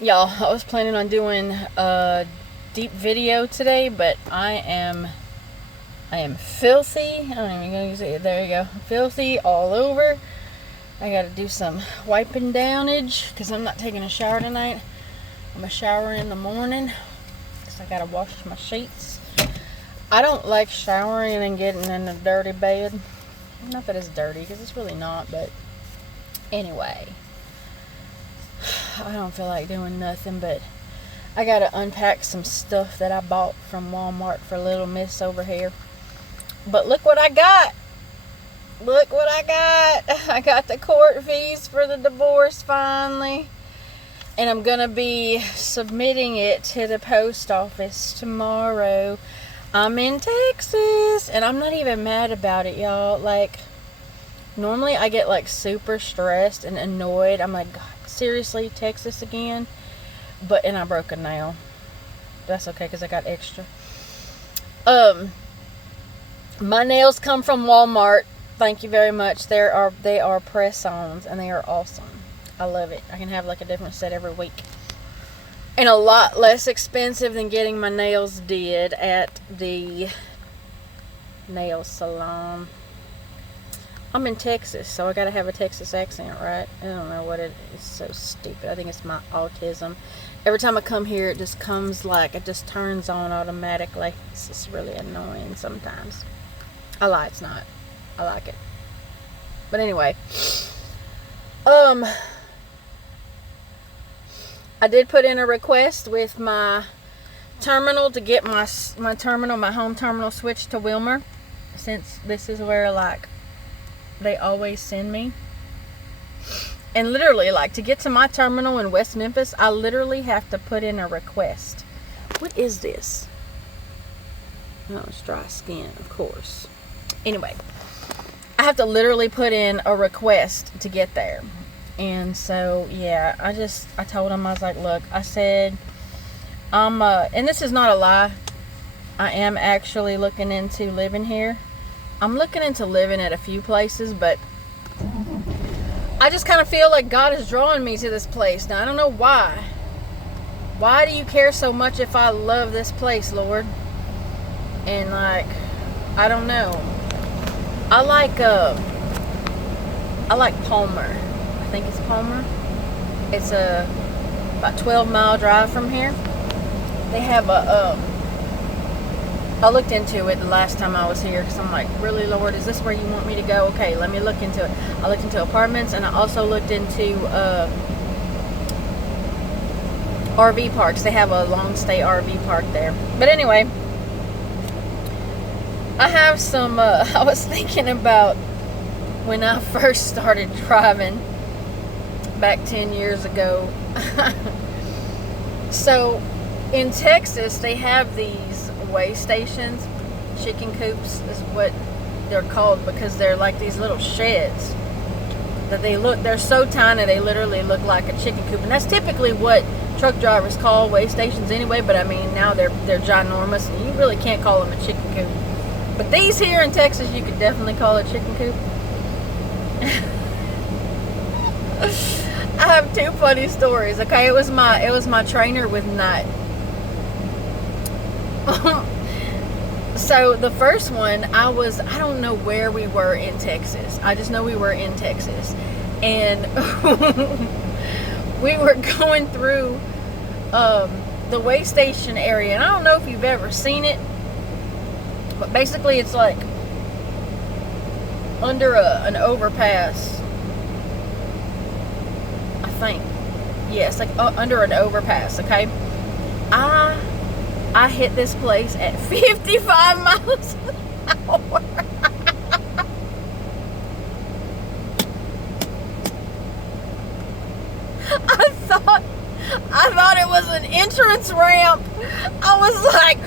Y'all, I was planning on doing a deep video today, but I am filthy. I don't even gonna say it. There you go. Filthy all over. I gotta do some wiping downage because I'm not taking a shower tonight. I'm gonna shower in the morning because I gotta wash my sheets. I don't like showering and getting in a dirty bed. Not that it's dirty because it's really not, but anyway. I don't feel like doing nothing, but I gotta unpack some stuff that I bought from Walmart for little miss over here. But look what I got. Look what I got. I got the court fees for the divorce finally. And I'm gonna be submitting it to the post office tomorrow. I'm in Texas and I'm not even mad about it, y'all. Like, normally I get like super stressed and annoyed. I'm like, God, seriously, Texas again? And I broke a nail. That's okay because I got extra. My nails come from Walmart. Thank you very much. They are press-ons and they are awesome. I love it. I can have like a different set every week. And a lot less expensive than getting my nails did at the nail salon. I'm in Texas, so I gotta have a Texas accent, right? I don't know what it is. It's so stupid. I think it's my autism. Every time I come here, it just comes like, it just turns on automatically. It's just really annoying sometimes. I lie, it's not. I like it. But anyway. I did put in a request with my terminal to get my home terminal switched to Wilmer. Since this is where, like, they always send me. And literally, like, to get to my terminal in West Memphis, I literally have to put in a request. What is this? Oh, it's dry skin, of course. Anyway, I have to literally put in a request to get there. And so, yeah, I told him, I was like, look, I said, and this is not a lie, I am actually looking into living here. I'm looking into living at a few places, but I just kind of feel like God is drawing me to this place. Now, I don't know why. Why do you care so much if I love this place, Lord? And, like, I don't know. I like Palmer. I think it's Palmer. It's about 12-mile drive from here. They have I looked into it the last time I was here because I'm like, really, Lord, is this where you want me to go? Okay, let me look into it. I looked into apartments and I also looked into RV parks. They have a long stay RV park there. But anyway, I have some, I was thinking about when I first started driving back 10 years ago. So in Texas, they have these way stations. Chicken coops is what they're called because they're like these little sheds that they're so tiny they literally look like a chicken coop. And that's typically what truck drivers call way stations anyway, but I mean now they're ginormous and you really can't call them a chicken coop. But these here in Texas you could definitely call a chicken coop. I have two funny stories. Okay, it was my trainer with Nut. So the first one, I don't know where we were in Texas. I just know we were in Texas. And we were going through the way station area. And I don't know if you've ever seen it, but basically it's like under an overpass. I think. Yes, like under an overpass, okay? I hit this place at 55 miles an hour. I thought it was an entrance ramp. I was like,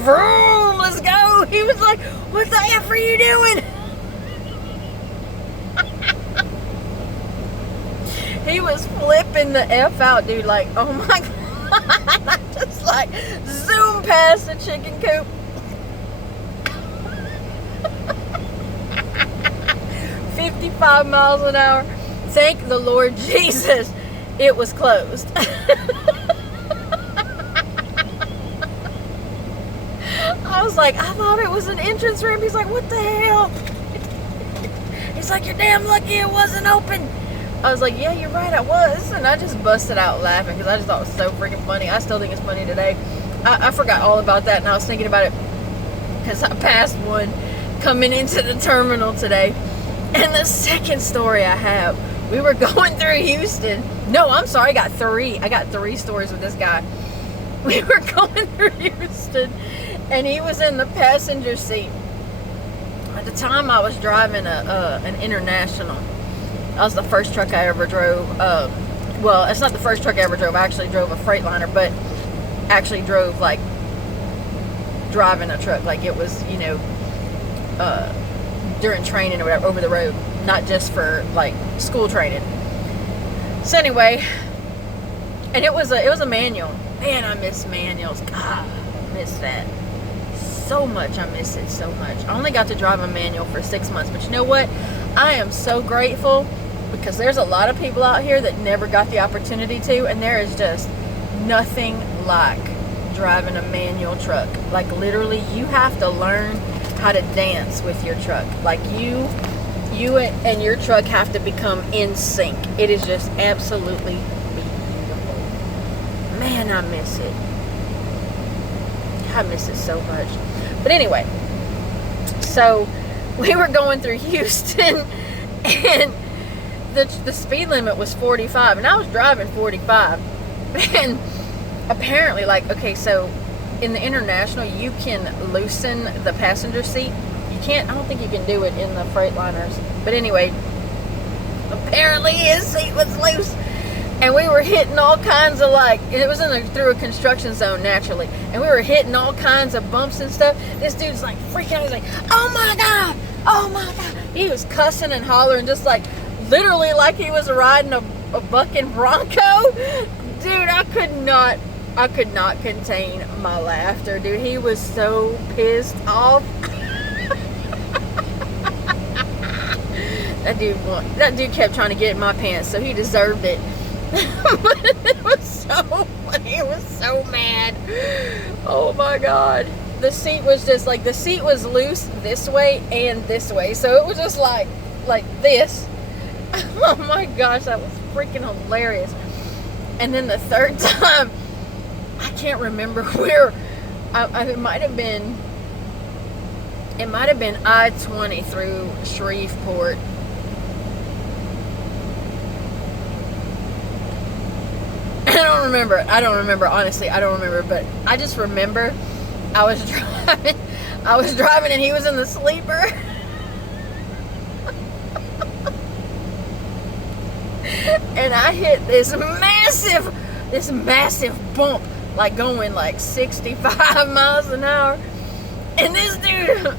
vroom, let's go. He was like, what the F are you doing? He was flipping the F out, dude. Like, oh my God. I just like zoom past the chicken coop. 55 miles an hour. Thank the Lord Jesus, it was closed. I was like, I thought it was an entrance ramp. He's like, what the hell? He's like, you're damn lucky it wasn't open. I was like, yeah, you're right, I was. And I just busted out laughing because I just thought it was so freaking funny. I still think it's funny today. I forgot all about that, and I was thinking about it because I passed one coming into the terminal today. And the second story I have, we were going through Houston. No, I'm sorry, I got three stories with this guy. We were going through Houston, and he was in the passenger seat. At the time, I was driving an International. That was the first truck I ever drove. Well, it's not the first truck I ever drove. I actually drove a Freightliner, but actually drove, like, driving a truck. Like, it was, you know, during training or whatever, over the road. Not just for, like, school training. So, anyway, and it was a manual. Man, I miss manuals. God, I miss that so much. I miss it so much. I only got to drive a manual for 6 months, but you know what? I am so grateful because there's a lot of people out here that never got the opportunity to, and there is just nothing like driving a manual truck. Like, literally, you have to learn how to dance with your truck. Like, you and your truck have to become in sync. It is just absolutely beautiful. Man, I miss it. I miss it so much. But anyway, so we were going through Houston, and the speed limit was 45, and I was driving 45. And apparently, like, okay, so in the International, you can loosen the passenger seat. You can't, I don't think you can do it in the Freightliners. But anyway, apparently his seat was loose. And we were hitting all kinds of, like, it was through a construction zone, naturally. And we were hitting all kinds of bumps and stuff. This dude's like freaking out. He's like, oh my God, oh my God. He was cussing and hollering, just like, literally like he was riding a bucking Bronco. Dude, I could not contain my laughter, dude. He was so pissed off. That dude kept trying to get in my pants, so he deserved it. But it was so funny. He was so mad. Oh my God. The seat was just like, the seat was loose this way and this way. So it was just like this. Oh my gosh, that was freaking hilarious. And then the third time, I can't remember where. It might have been I-20 through Shreveport. I don't remember, honestly, I don't remember, but I just remember I was driving and he was in the sleeper. And I hit this massive bump, like going like 65 miles an hour. And this dude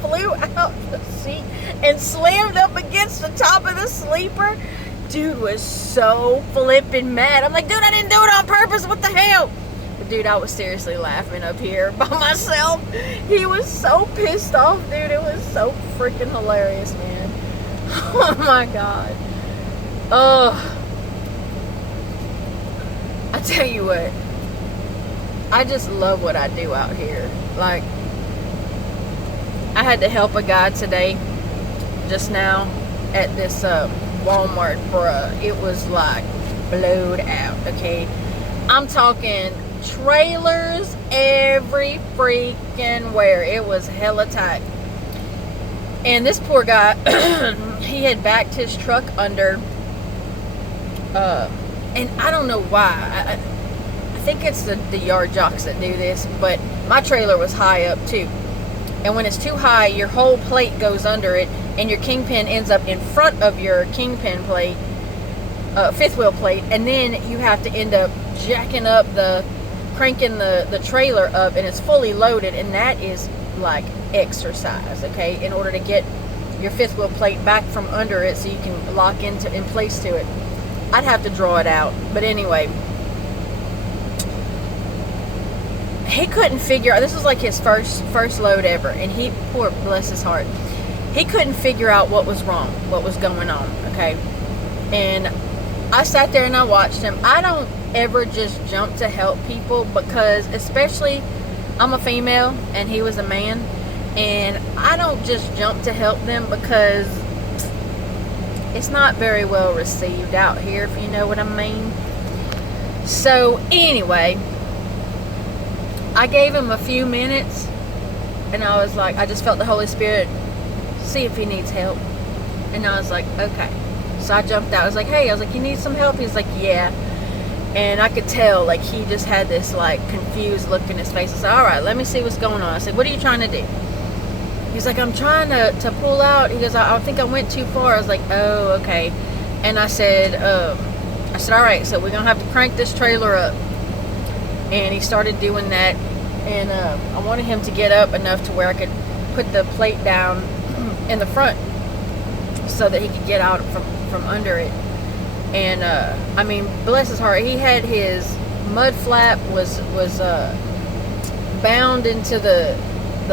flew out the seat and slammed up against the top of the sleeper. Dude was so flipping mad. I'm like, dude, I didn't do it on purpose. What the hell? But dude, I was seriously laughing up here by myself. He was so pissed off, dude. It was so freaking hilarious, man. Oh my God. Oh, I tell you what, I just love what I do out here. Like, I had to help a guy today, just now, at this Walmart, bruh. It was like blowed out, okay? I'm talking trailers every freaking where. It was hella tight. And this poor guy, he had backed his truck under, and I don't know why. I think it's the yard jocks that do this, but my trailer was high up too. And when it's too high, your whole plate goes under it, and your kingpin ends up in front of your kingpin plate, fifth wheel plate, and then you have to end up jacking up cranking the trailer up, and it's fully loaded, and that is like exercise, okay, in order to get your fifth wheel plate back from under it so you can lock in place to it. I'd have to draw it out, but anyway, he couldn't figure out, this was like his first load ever, and he, poor, bless his heart, he couldn't figure out what was wrong, what was going on, okay? And I sat there and I watched him. I don't ever just jump to help people, because especially I'm a female and he was a man, and I don't just jump to help them because it's not very well received out here, if you know what I mean. So anyway, I gave him a few minutes, and I was like, I just felt the Holy Spirit, see if he needs help. And I was like, okay. So I jumped out. I was like, hey, you need some help? He was like, yeah. And I could tell, like, he just had this, like, confused look in his face. I said, all right, let me see what's going on. I said, what are you trying to do? He's like, I'm trying to pull out. He goes, I think I went too far. I was like, oh, okay. And I said, all right, so we're going to have to crank this trailer up. And he started doing that. And I wanted him to get up enough to where I could put the plate down in the front so that he could get out from under it. And I mean, bless his heart, he had his mud flap was bound into the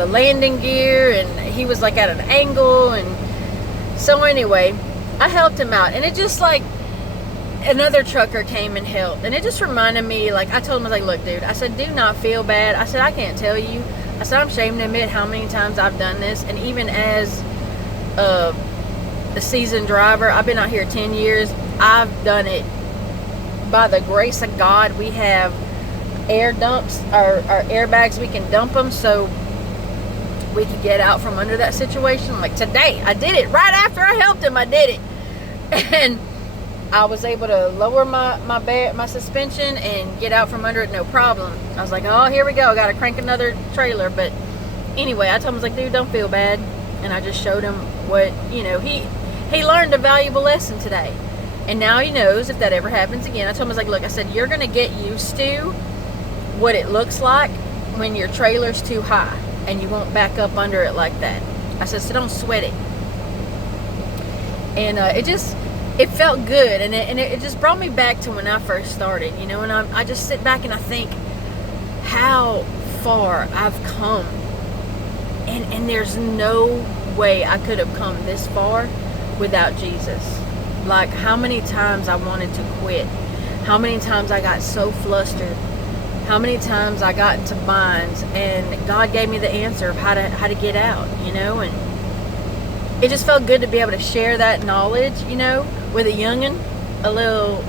landing gear, and he was like at an angle. And so anyway, I helped him out, and it just like another trucker came and helped, and it just reminded me, like, I told him, I was like, look dude, I said, do not feel bad. I said, I can't tell you. I said, I'm ashamed to admit how many times I've done this, and even as a seasoned driver, I've been out here 10 years, I've done it. By the grace of God, we have air dumps, our airbags, we can dump them so we can get out from under that situation. Like today, I did it right after I helped him. I did it, and I was able to lower my suspension and get out from under it, no problem. I was like, oh, here we go, I gotta crank another trailer. But anyway, I told him, I was like, dude, don't feel bad. And I just showed him what, he learned a valuable lesson today. And now he knows if that ever happens again. I told him, I was like, look, I said, you're going to get used to what it looks like when your trailer's too high and you won't back up under it like that. I said, so don't sweat it. And it felt good. And it just brought me back to when I first started, and I just sit back and I think how far I've come. And there's no way I could have come this far without Jesus. Like, how many times I wanted to quit, how many times I got so flustered, how many times I got into binds, and God gave me the answer of how to get out, and it just felt good to be able to share that knowledge, with a youngin', a little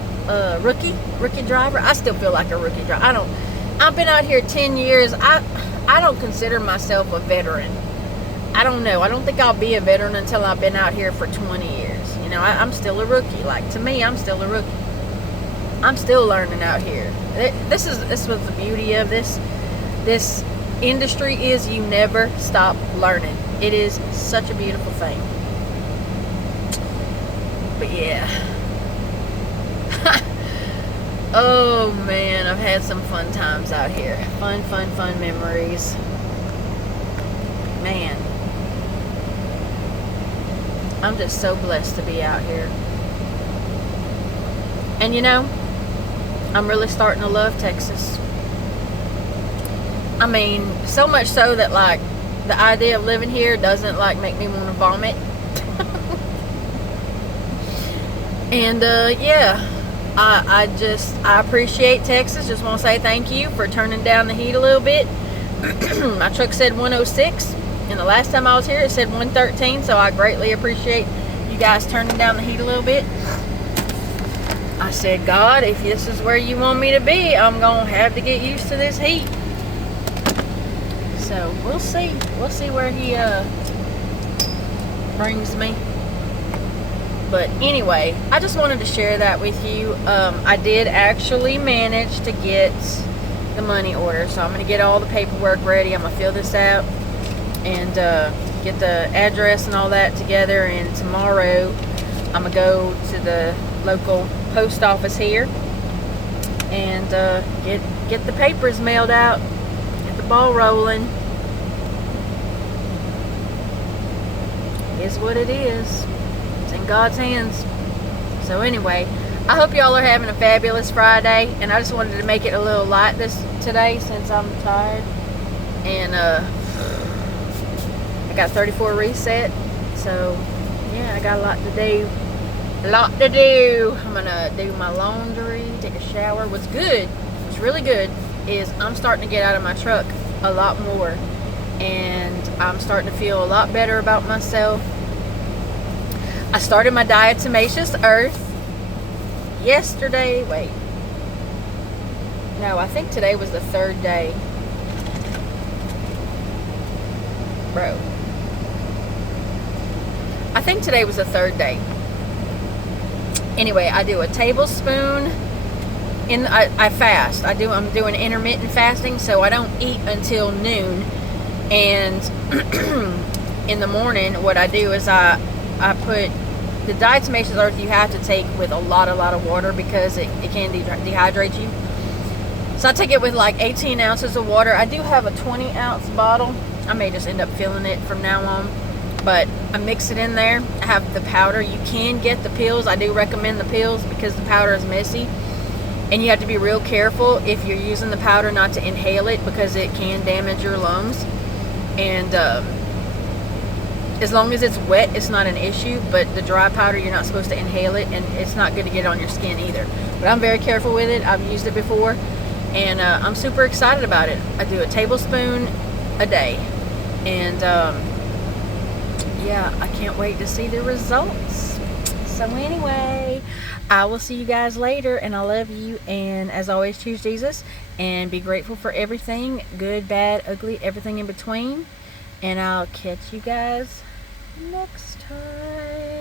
rookie driver. I still feel like a rookie driver. I've been out here 10 years. I don't consider myself a veteran. I don't know. I don't think I'll be a veteran until I've been out here for 20 years. I'm still a rookie. Like, to me, I'm still a rookie. I'm still learning out here. This was the beauty of this industry, is you never stop learning. It is such a beautiful thing. But yeah. Oh man, I've had some fun times out here. Fun memories. Man. I'm just so blessed to be out here. And I'm really starting to love Texas. I mean, so much so that, like, the idea of living here doesn't, like, make me want to vomit. And, yeah, I appreciate Texas. Just want to say thank you for turning down the heat a little bit. My truck said 106. And the last time I was here, it said 113, so I greatly appreciate you guys turning down the heat a little bit. I said, God, if this is where you want me to be, I'm going to have to get used to this heat. So, we'll see. We'll see where he brings me. But anyway, I just wanted to share that with you. I did actually manage to get the money order, so I'm going to get all the paperwork ready. I'm going to fill this out and get the address and all that together, and tomorrow I'm gonna go to the local post office here and get the papers mailed out, get the ball rolling. It is what it is. It's in God's hands. So anyway, I hope y'all are having a fabulous Friday, and I just wanted to make it a little light today since I'm tired. And I got 34 reset, So yeah, I got a lot to do. I'm gonna do my laundry, take a shower. What's really good, is I'm starting to get out of my truck a lot more, and I'm starting to feel a lot better about myself. I started my diatomatious earth yesterday. Wait, no, I think today was the 3rd day, bro. I think today was the 3rd day. Anyway, I do a tablespoon I fast. I'm doing intermittent fasting, so I don't eat until noon. And in the morning, what I do is I put the diatomatious earth. You have to take with a lot of water, because it can dehydrate you. So I take it with like 18 ounces of water. I do have a 20-ounce bottle. I may just end up filling it from now on. But I mix it in there. I have the powder. You can get the pills. I do recommend the pills because the powder is messy. And you have to be real careful if you're using the powder not to inhale it, because it can damage your lungs. And as long as it's wet, it's not an issue. But the dry powder, you're not supposed to inhale it. And it's not good to get on your skin either. But I'm very careful with it. I've used it before. And I'm super excited about it. I do a tablespoon a day. And yeah, I can't wait to see the results. So anyway, I will see you guys later, and I love you, and as always, choose Jesus and be grateful for everything, good, bad, ugly, everything in between, and I'll catch you guys next time.